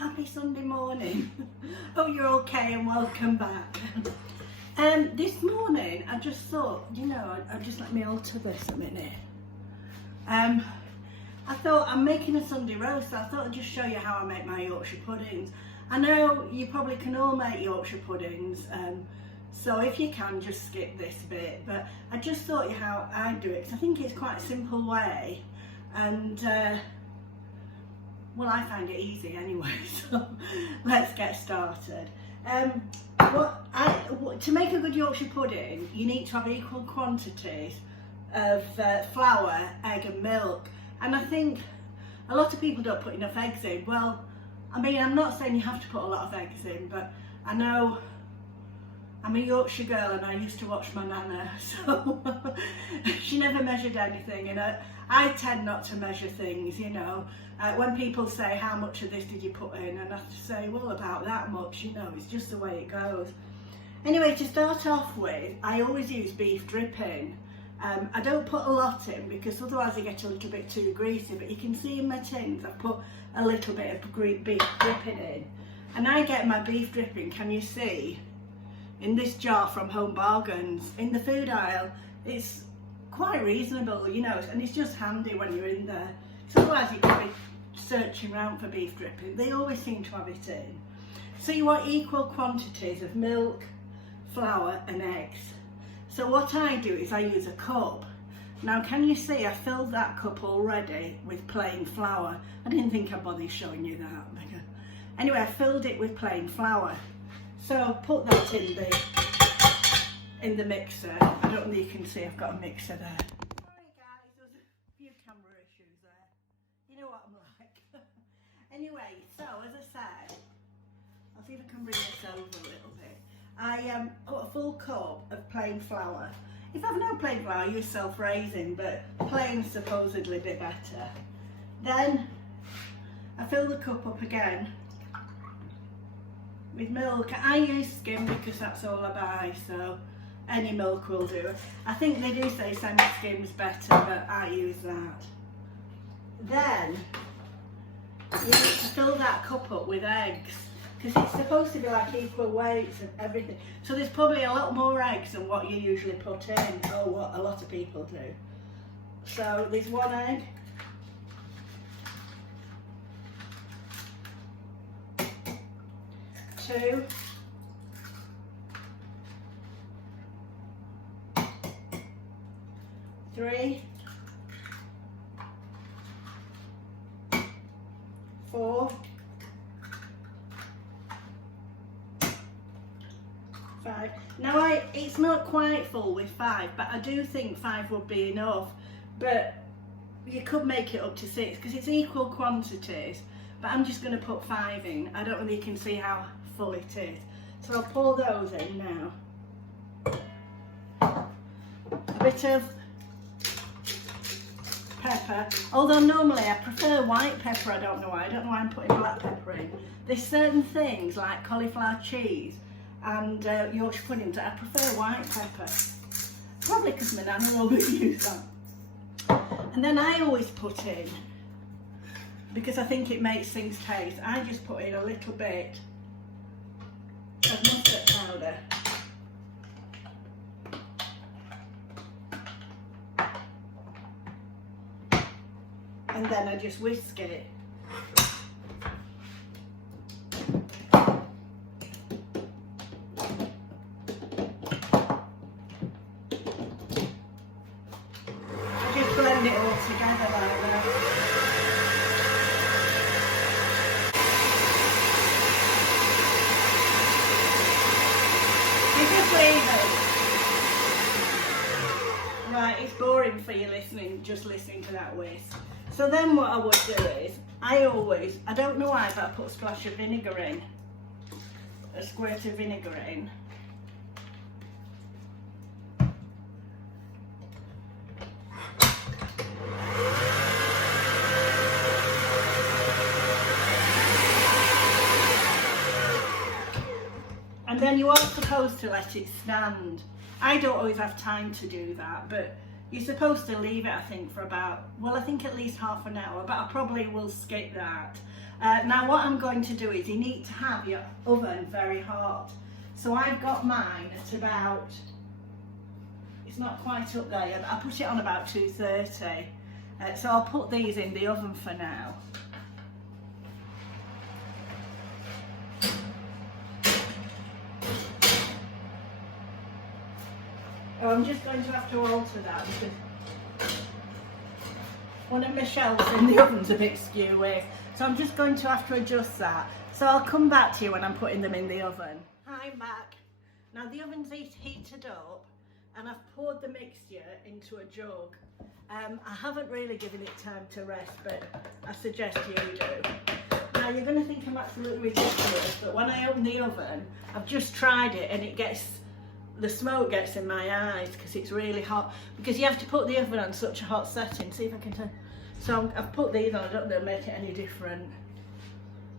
Happy Sunday morning. Hope you're okay and welcome back. This morning I just thought, I'll just let me alter this a minute. I thought I'm making a Sunday roast, so I thought I'd just show you how I make my Yorkshire puddings. I know you probably can all make Yorkshire puddings, so if you can, just skip this bit, but I just thought you how I do it, because I think it's quite a simple way, and well, I find it easy anyway, so let's get started. To make a good Yorkshire pudding, you need to have equal quantities of flour, egg and milk. And I think a lot of people don't put enough eggs in. Well, I mean, I'm not saying you have to put a lot of eggs in, but I know I'm a Yorkshire girl and I used to watch my nana, so she never measured anything, and I tend not to measure things, when people say how much of this did you put in, and I have to say, well, about that much, it's just the way it goes. Anyway, to start off with, I always use beef dripping. I don't put a lot in because otherwise I get a little bit too greasy, but you can see in my tins I've put a little bit of beef dripping in. And I get my beef dripping, can you see, in this jar from Home Bargains in the food aisle. It's quite reasonable, and it's just handy when you're in there. So otherwise you can be searching around for beef dripping. They always seem to have it in. So you want equal quantities of milk, flour and eggs. So what I do is I use a cup. Now can you see I filled that cup already with plain flour. I didn't think I'd bother showing you that. Anyway, I filled it with plain flour. So put that in the mixer. I don't know if you can see I've got a mixer there. Sorry guys, there's a few camera issues there. You know what I'm like. Anyway, so as I said, I'll see if I can bring this over a little bit. I put a full cup of plain flour. If I've no plain flour, I use self-raising, but plain's supposedly a bit better. Then I fill the cup up again with milk. I use skim because that's all I buy, so any milk will do. I think they do say semi-skim's better, but I use that. Then you need to fill that cup up with eggs, because it's supposed to be like equal weights and everything. So there's probably a lot more eggs than what you usually put in, or what a lot of people do. So there's one egg. Two. Three. Four. 5. Now it's not quite full with 5, but I do think 5 would be enough, but you could make it up to 6 because it's equal quantities, but I'm just going to put 5 in. I don't know if you can see how full it is, so I'll pour those in now. A bit of pepper, although normally I prefer white pepper. I don't know why I'm putting black pepper in. There's certain things like cauliflower cheese and Yorkshire puddings I prefer white pepper, probably because my nana always used that. And then I always put in, because I think it makes things taste, I just put in a little bit of mustard powder. And then I just whisk it. Blend it all together like that. It's just leaving. Right, it's boring for you just listening to that whisk. So then what I would do is, I don't know why, but I put a splash of vinegar in. A squirt of vinegar in. And then you are supposed to let it stand. I don't always have time to do that, but You're supposed to leave it, I think, for about, well, I think at least half an hour, but I probably will skip that. Now what I'm going to do is you need to have your oven very hot. So I've got mine at about, it's not quite up there yet, I put it on about 230. So I'll put these in the oven for now. Oh, I'm just going to have to alter that because one of my shelves in the oven's a bit skewy. So I'm just going to have to adjust that. So I'll come back to you when I'm putting them in the oven. I'm back. Now the oven's heated up and I've poured the mixture into a jug. I haven't really given it time to rest, but I suggest you do. Now you're going to think I'm absolutely ridiculous, but when I open the oven, I've just tried it and the smoke gets in my eyes because it's really hot. Because you have to put the oven on such a hot setting. See if I can turn. So I've put these on, I don't know if they'll make it any different.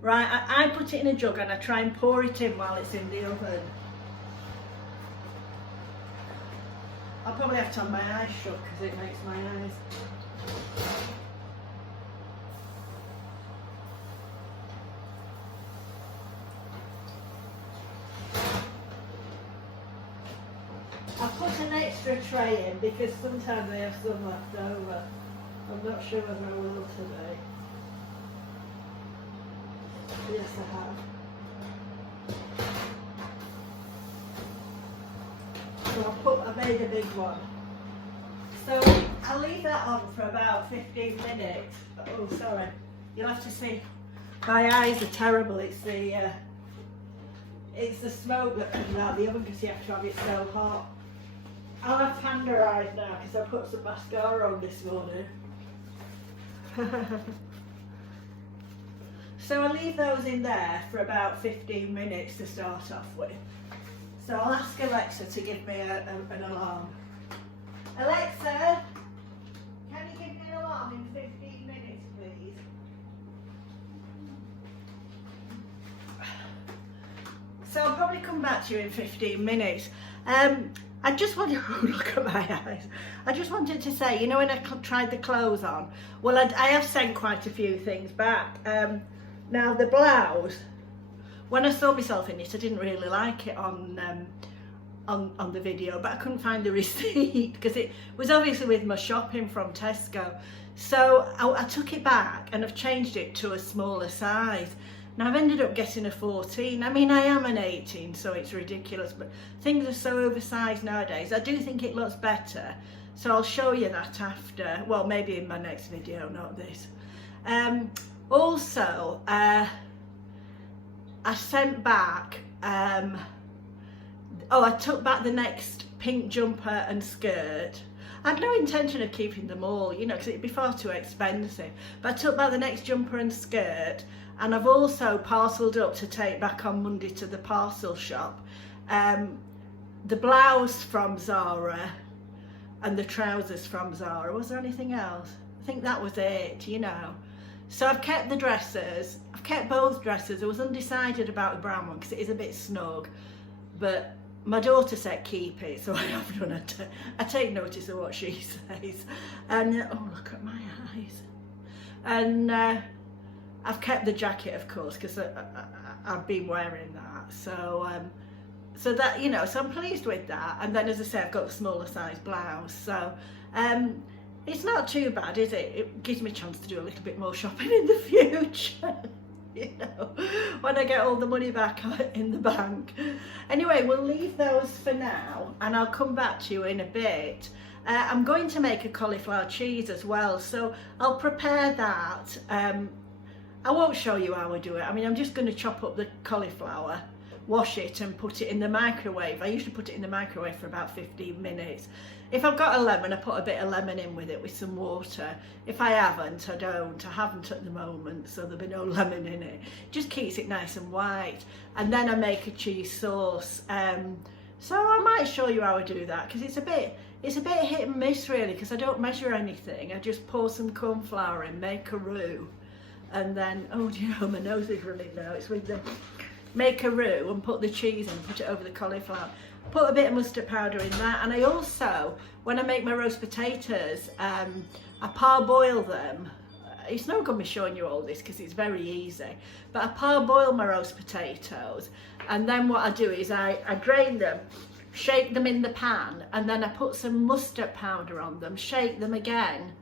Right, I put it in a jug and I try and pour it in while it's in the oven. I'll probably have to have my eyes shut because it makes my eyes. I've put an extra tray in because sometimes I have some left over. I'm not sure whether I will today. Yes, I have. So I made a big one. So I'll leave that on for about 15 minutes. Oh, sorry. You'll have to see. My eyes are terrible. It's the smoke that comes out of the oven because you have to have it so hot. I'll have tender eyes now because I put some mascara on this morning. So I'll leave those in there for about 15 minutes to start off with. So I'll ask Alexa to give me an alarm. Alexa, can you give me an alarm in 15 minutes, please? So I'll probably come back to you in 15 minutes. I just wanted to look at my eyes. I just wanted to say, you know, when I tried the clothes on, well, I have sent quite a few things back. Now the blouse, when I saw myself in it, I didn't really like it on the video, but I couldn't find the receipt because it was obviously with my shopping from Tesco. So I took it back and I've changed it to a smaller size. Now I've ended up getting a 14. I mean, I am an 18, so it's ridiculous, but things are so oversized nowadays. I do think it looks better, so I'll show you that after. Well, maybe in my next video, not this. Also, I sent back, I took back the next pink jumper and skirt. I had no intention of keeping them all, you know, because it'd be far too expensive. But I took back the next jumper and skirt, and I've also parcelled up to take back on Monday to the parcel shop the blouse from Zara and the trousers from Zara. Was there anything else? I think that was it, you know. So I've kept the dresses. I've kept both dresses. I was undecided about the brown one because it is a bit snug, but my daughter said keep it, so I have done it. I take notice of what she says. And oh, look at my eyes. And I've kept the jacket, of course, because I've been wearing that. So that, you know, so I'm pleased with that. And then, as I say, I've got the smaller size blouse. So it's not too bad, is it? It gives me a chance to do a little bit more shopping in the future. You know, when I get all the money back in the bank. Anyway, we'll leave those for now and I'll come back to you in a bit. I'm going to make a cauliflower cheese as well, so I'll prepare that. I won't show you how I do it. I mean, I'm just going to chop up the cauliflower, wash it and put it in the microwave. I usually put it in the microwave for about 15 minutes. If I've got a lemon, I put a bit of lemon in with it with some water. If I haven't, I don't. I haven't at the moment, so there'll be no lemon in it. Just keeps it nice and white. And then I make a cheese sauce. So I might show you how I do that, because it's a bit hit and miss really, because I don't measure anything. I just pour some corn flour in, make a roux, and then, oh, do you know, my nose is running now. It's with the make a roux and put the cheese in, put it over the cauliflower. Put a bit of mustard powder in that, and I also, when I make my roast potatoes, I parboil them. It's no good me showing you all this because it's very easy, but I parboil my roast potatoes, and then what I do is I drain them, shake them in the pan, and then I put some mustard powder on them, shake them again,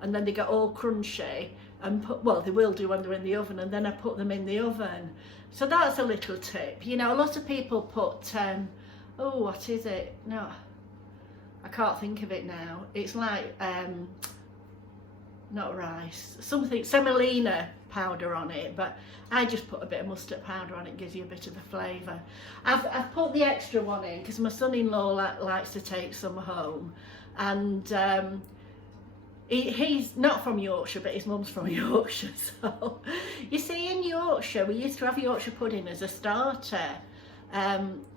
and then they get all crunchy, and well, they will do when they're in the oven, and then I put them in the oven. So that's a little tip. You know, a lot of people put oh, what is it? No, I can't think of it now. It's like not rice, something, semolina powder on it, but I just put a bit of mustard powder on it. Gives you a bit of the flavour. I've put the extra one in because my son-in-law likes to take some home, and he's not from Yorkshire, but his mum's from Yorkshire. So you see, in Yorkshire we used to have Yorkshire pudding as a starter.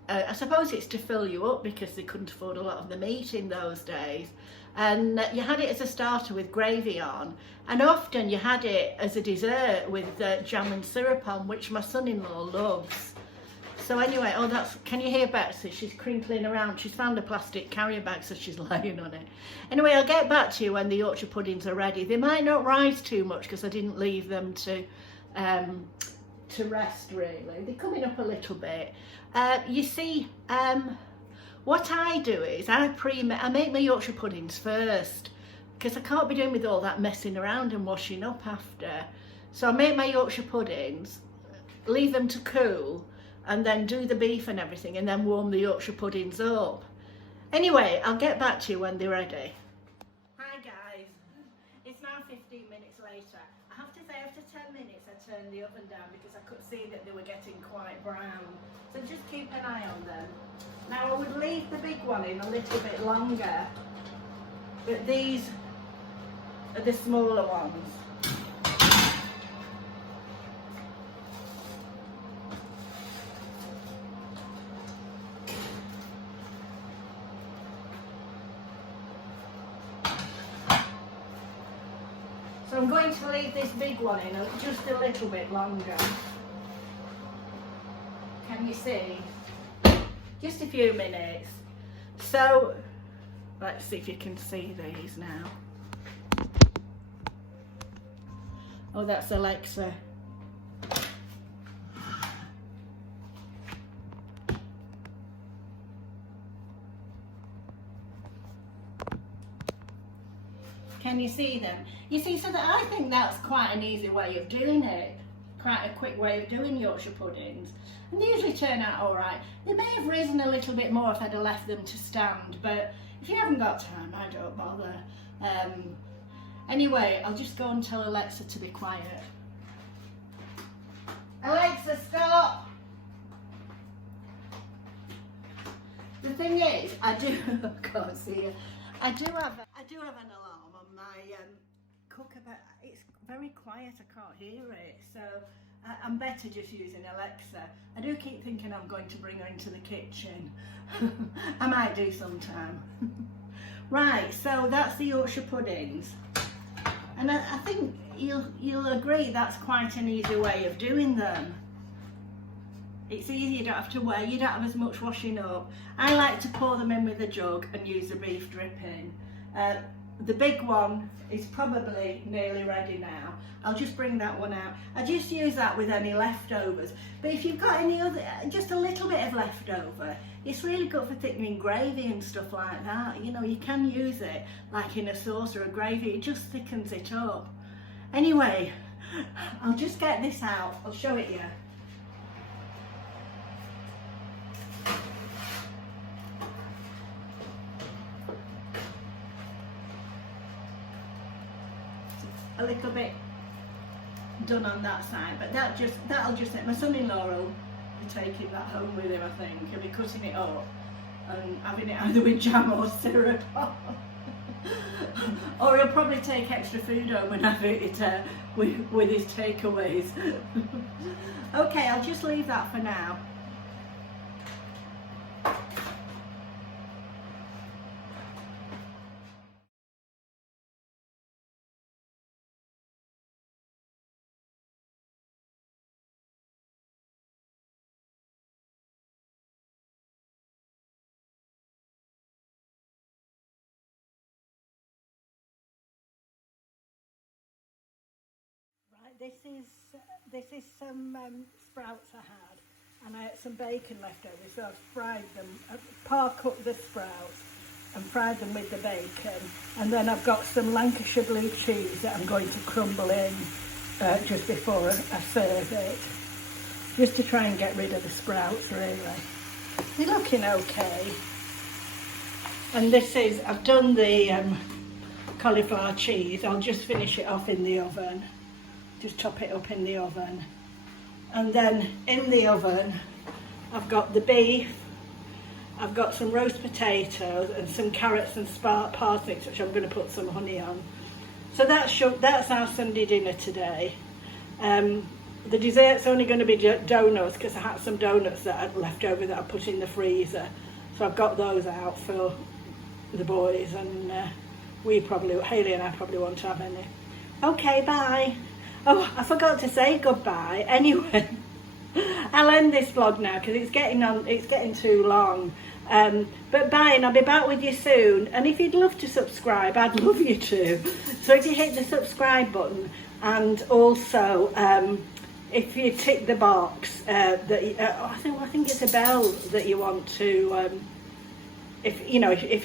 I suppose it's to fill you up because they couldn't afford a lot of the meat in those days, and you had it as a starter with gravy on, and often you had it as a dessert with jam and syrup on, which my son-in-law loves. So anyway, oh, can you hear Betsy? She's crinkling around. She's found a plastic carrier bag, so she's lying on it. Anyway, I'll get back to you when the Yorkshire puddings are ready. They might not rise too much because I didn't leave them to rest really. They're coming up a little bit. You see, what I do is I make my Yorkshire puddings first because I can't be doing with all that messing around and washing up after. So I make my Yorkshire puddings, leave them to cool, and then do the beef and everything, and then warm the Yorkshire puddings up. Anyway, I'll get back to you when they're ready. Hi guys, it's now 15 minutes later. I have to say, after 10 minutes I turned the oven down because I could see that they were getting quite brown. So just keep an eye on them. Now I would leave the big one in a little bit longer, but these are the smaller ones. So I'm going to leave this big one in just a little bit longer. Can you see? Just a few minutes. So let's see if you can see these now. Oh, that's Alexa. Can you see them? You see, so that I think that's quite an easy way of doing it. Quite a quick way of doing Yorkshire puddings. And they usually turn out all right. They may have risen a little bit more if I'd have left them to stand, but if you haven't got time, I don't bother. Anyway, I'll just go and tell Alexa to be quiet. Alexa, stop! The thing is, I can't see you. I do have an alarm on my cooker, but it's very quiet. I can't hear it, so I'm better just using Alexa. I do keep thinking I'm going to bring her into the kitchen. I might do sometime. Right, so that's the Yorkshire puddings, and I think you'll agree that's quite an easy way of doing them. It's easy, you don't have to weigh, you don't have as much washing up. I like to pour them in with a jug and use the beef dripping. The big one is probably nearly ready now. I'll just bring that one out. I just use that with any leftovers. But if you've got any other, just a little bit of leftover, it's really good for thickening gravy and stuff like that. You know, you can use it like in a sauce or a gravy, it just thickens it up. Anyway, I'll just get this out, I'll show it you. A little bit done on that side, but that'll just my son-in-law will be taking that home with him. I think he'll be cutting it up and having it either with jam or syrup, or he'll probably take extra food home and have it with his takeaways. Okay, I'll just leave that for now. this is some sprouts I had, and I had some bacon left over, so I've fried them, par-cooked the sprouts and fried them with the bacon, and then I've got some Lancashire blue cheese that I'm going to crumble in just before I serve it, just to try and get rid of the sprouts really. They're looking okay. And this is, I've done the cauliflower cheese. I'll just finish it off in the oven. Just chop it up in the oven. And then in the oven, I've got the beef, I've got some roast potatoes and some carrots and parsnips, which I'm going to put some honey on. So that's our Sunday dinner today. The dessert's only going to be donuts, because I had some donuts that I'd left over that I put in the freezer. So I've got those out for the boys, and Hayley and I probably won't have any. Okay, bye. Oh, I forgot to say goodbye. Anyway, I'll end this vlog now because it's getting too long. But bye, and I'll be back with you soon. And if you'd love to subscribe, I'd love you to. So if you hit the subscribe button, and also if you tick the box I think it's a bell that you want to. If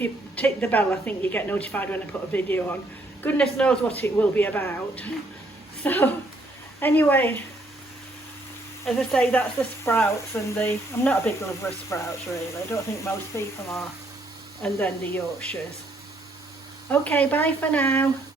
you tick the bell, I think you get notified when I put a video on. Goodness knows what it will be about. So anyway, as I say, that's the sprouts, and I'm not a big lover of sprouts really. I don't think most people are. And then the Yorkshires. Okay, bye for now.